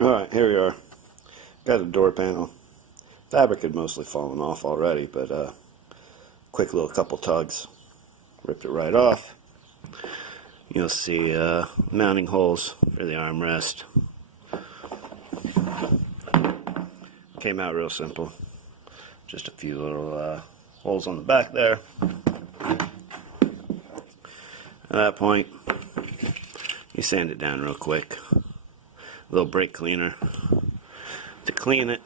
Alright, here we are. Got a door panel. Fabric had mostly fallen off already, but quick little couple tugs. Ripped it right off. You'll see mounting holes for the armrest. Came out real simple. Just a few little holes on the back there. At that point, you sand it down real quick. A little brake cleaner to clean it.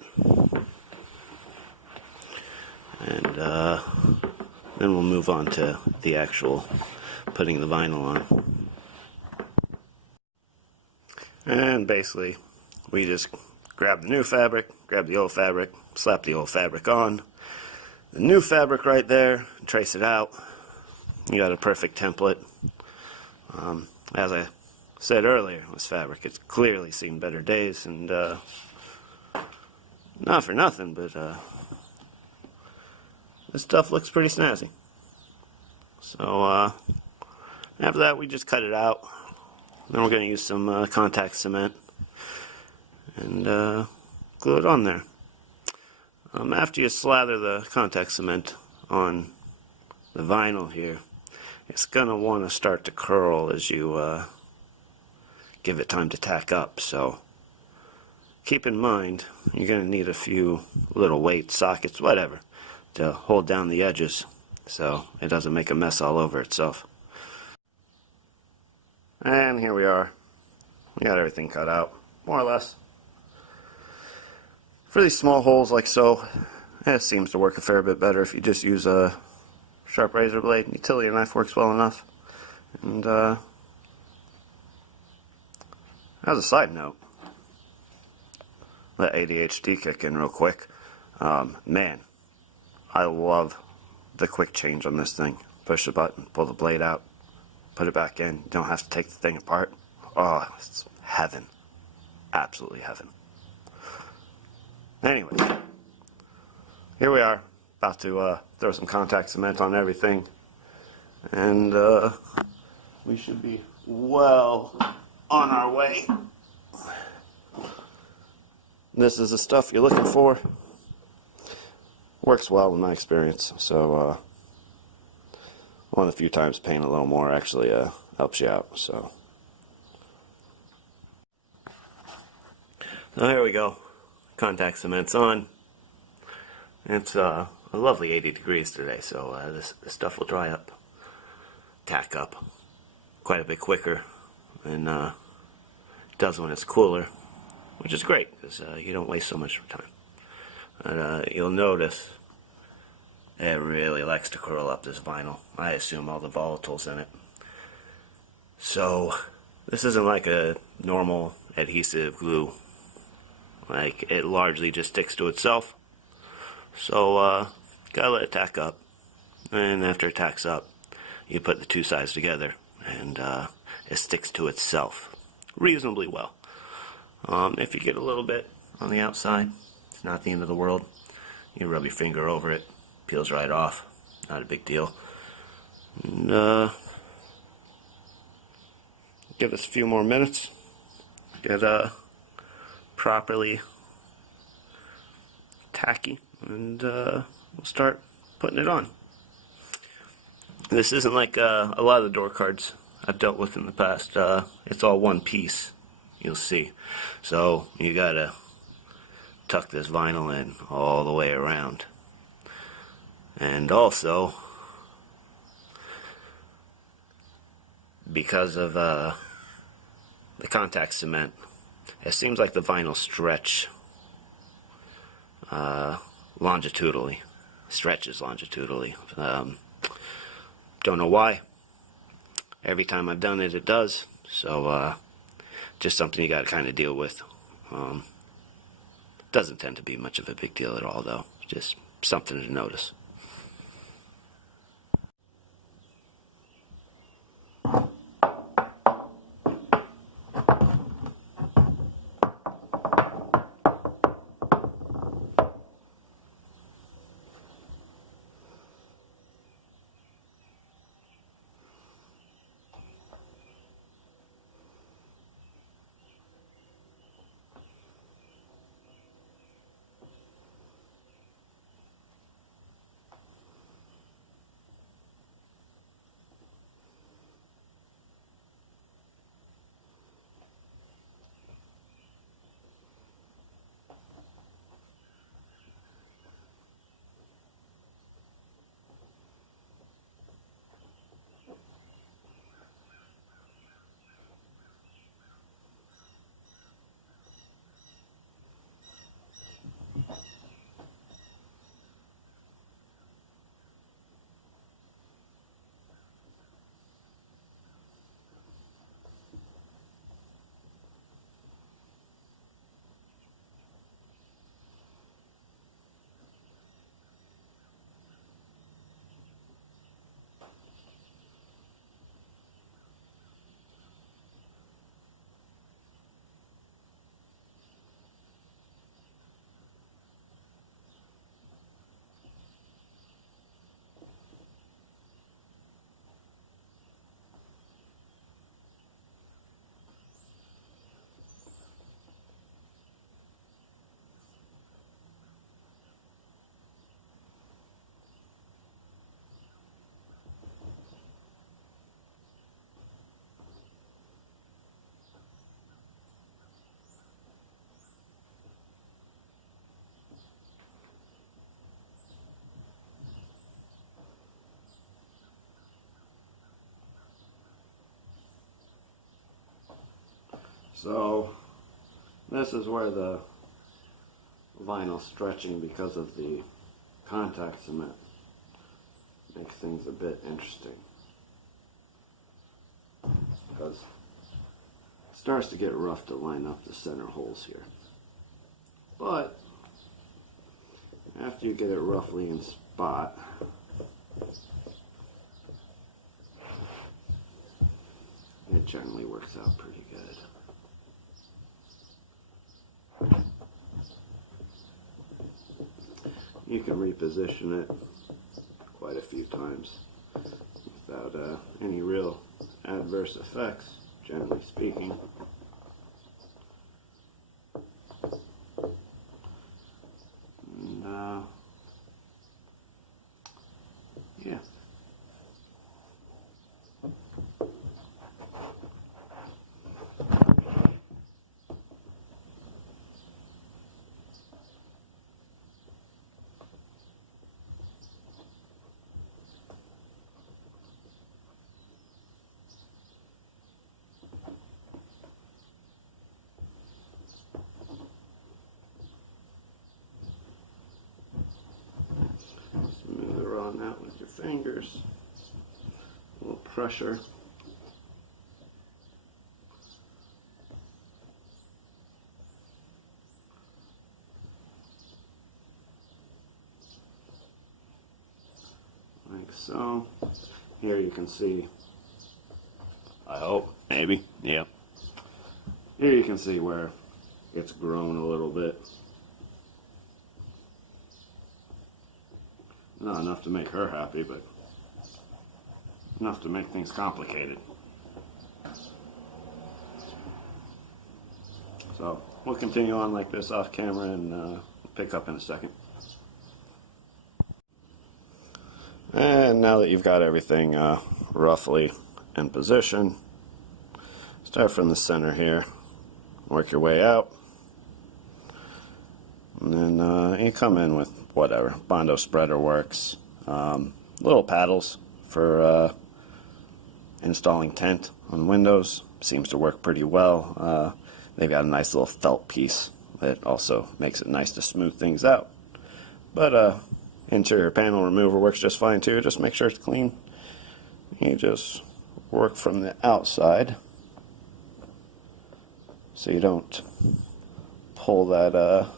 And then we'll move on to the actual putting the vinyl on. And basically, we just grab the new fabric, grab the old fabric, slap the old fabric on. The new fabric right there, trace it out. You got a perfect template. As I said earlier, this fabric has clearly seen better days, and not for nothing, but this stuff looks pretty snazzy. So after that, we just cut it out. Then we're going to use some contact cement and glue it on there. After you slather the contact cement on the vinyl here, it's going to want to start to curl as you give it time to tack up. So keep in mind, you're going to need a few little weights, sockets, whatever, to hold down the edges so it doesn't make a mess all over itself. And here we are. We got everything cut out, more or less. For these small holes like so, it seems to work a fair bit better if you just use a sharp razor blade. Utility knife works well enough. And as a side note, let ADHD kick in real quick. Man, I love the quick change on this thing. Push the button, pull the blade out, put it back in. You don't have to take the thing apart. Oh, it's heaven. Absolutely heaven. Anyway, here we are, about to throw some contact cement on everything, and we should be well on our way. This is the stuff you're looking for. Works well in my experience, so one of the few times paying a little more actually helps you out. So here we go. Contact cement's on. It's a lovely 80 degrees today, so this stuff will dry up, tack up quite a bit quicker than it does when it's cooler, which is great because you don't waste so much time. And you'll notice it really likes to curl up, this vinyl. I assume all the volatiles in it. So this isn't like a normal adhesive glue. Like, it largely just sticks to itself. So gotta let it tack up, and after it tacks up, you put the two sides together, and it sticks to itself reasonably well. If you get a little bit on the outside, it's not the end of the world. You rub your finger over it, peels right off, not a big deal. And give us a few more minutes, get properly tacky, and we'll start putting it on. This isn't like a lot of the door cards I've dealt with in the past. It's all one piece, you'll see. So you gotta tuck this vinyl in all the way around. And also, because of the contact cement, it seems like the vinyl stretches longitudinally. Don't know why. Every time I've done it, it does. So just something you got to kind of deal with. Doesn't tend to be much of a big deal at all, though. Just something to notice. So this is where the vinyl stretching, because of the contact cement, makes things a bit interesting, because it starts to get rough to line up the center holes here. But after you get it roughly in spot, it generally works out pretty good. You can reposition it quite a few times without any real adverse effects, generally speaking. And yeah. Smooth around that with your fingers. A little pressure. Like so. Here you can see, I hope, maybe, yeah. Here you can see where it's grown a little bit. Not enough to make her happy, but enough to make things complicated. So we'll continue on like this off camera and pick up in a second. And now that you've got everything roughly in position, start from the center here, work your way out, and then you come in with whatever, Bondo spreader works, little paddles for installing tent on windows, seems to work pretty well. They've got a nice little felt piece that also makes it nice to smooth things out. But interior panel remover works just fine too. Just make sure it's clean. You just work from the outside so you don't pull that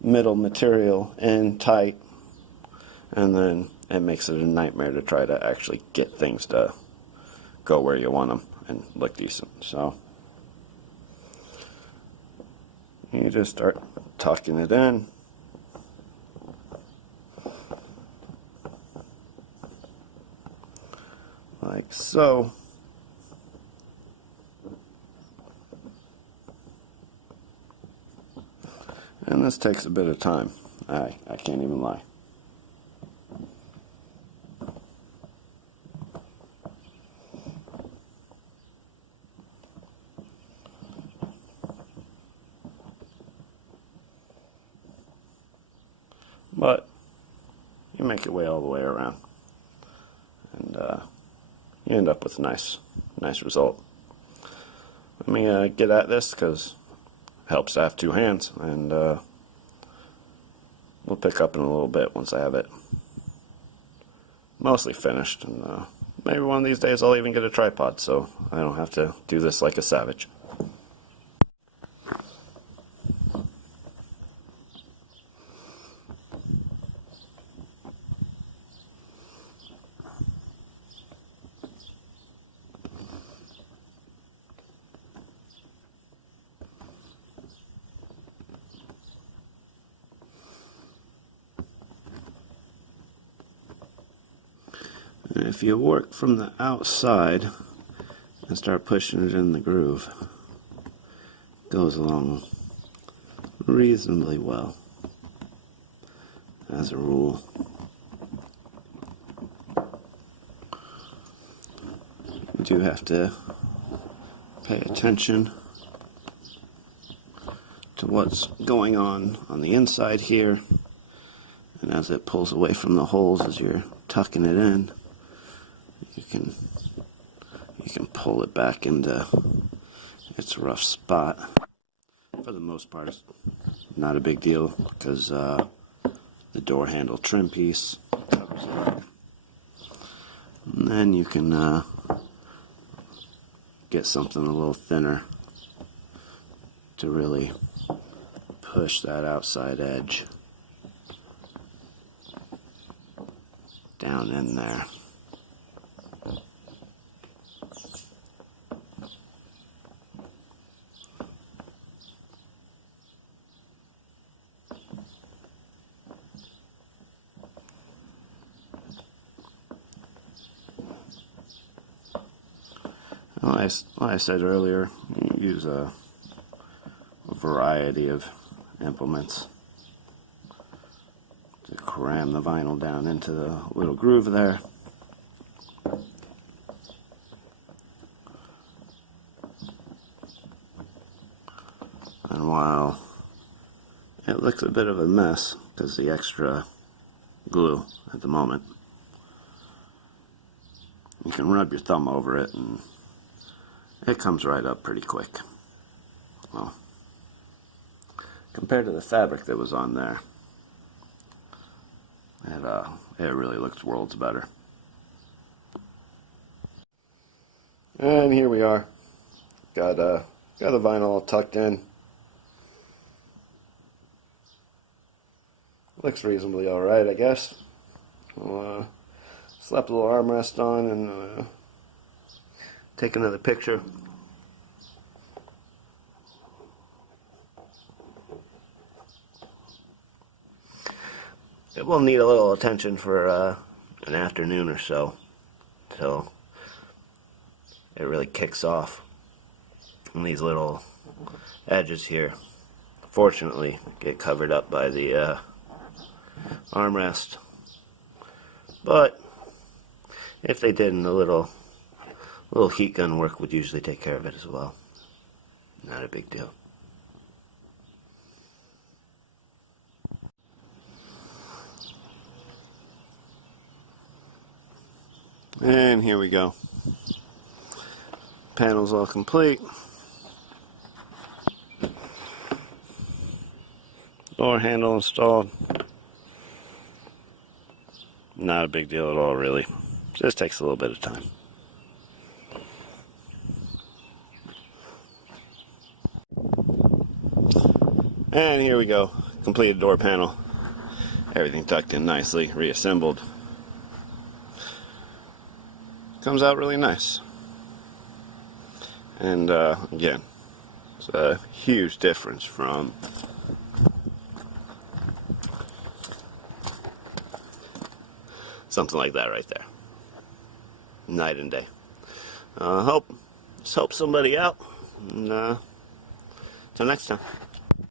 middle material in tight, and then it makes it a nightmare to try to actually get things to go where you want them and look decent. So you just start tucking it in. Like so. And this takes a bit of time. I can't even lie. But you make your way all the way around, and you end up with a nice result. Let me get at this because it helps to have two hands, and we'll pick up in a little bit once I have it mostly finished. And maybe one of these days I'll even get a tripod so I don't have to do this like a savage. And if you work from the outside and start pushing it in the groove, it goes along reasonably well, as a rule. You do have to pay attention to what's going on the inside here, and as it pulls away from the holes as you're tucking it in, you can pull it back into it's a rough spot. For the most part, it's not a big deal because the door handle trim piece covers it up. And then you can get something a little thinner to really push that outside edge down in there. Like I said earlier, you use a variety of implements to cram the vinyl down into the little groove there. And while it looks a bit of a mess because the extra glue at the moment, you can rub your thumb over it and it comes right up pretty quick. Well, compared to the fabric that was on there, it really looks worlds better. And here we are. Got the vinyl all tucked in. Looks reasonably alright, I guess. I'll slap a little armrest on and take another picture. It will need a little attention for an afternoon or so till it really kicks off. And these little edges here, fortunately, get covered up by the armrest. But if they didn't, a little heat gun work would usually take care of it as well. Not a big deal. And here we go. Panel's all complete. Door handle installed. Not a big deal at all, really. Just takes a little bit of time. And here we go. Completed door panel. Everything tucked in nicely, reassembled. Comes out really nice. And again, it's a huge difference from something like that right there. Night and day. Just help somebody out. And till next time.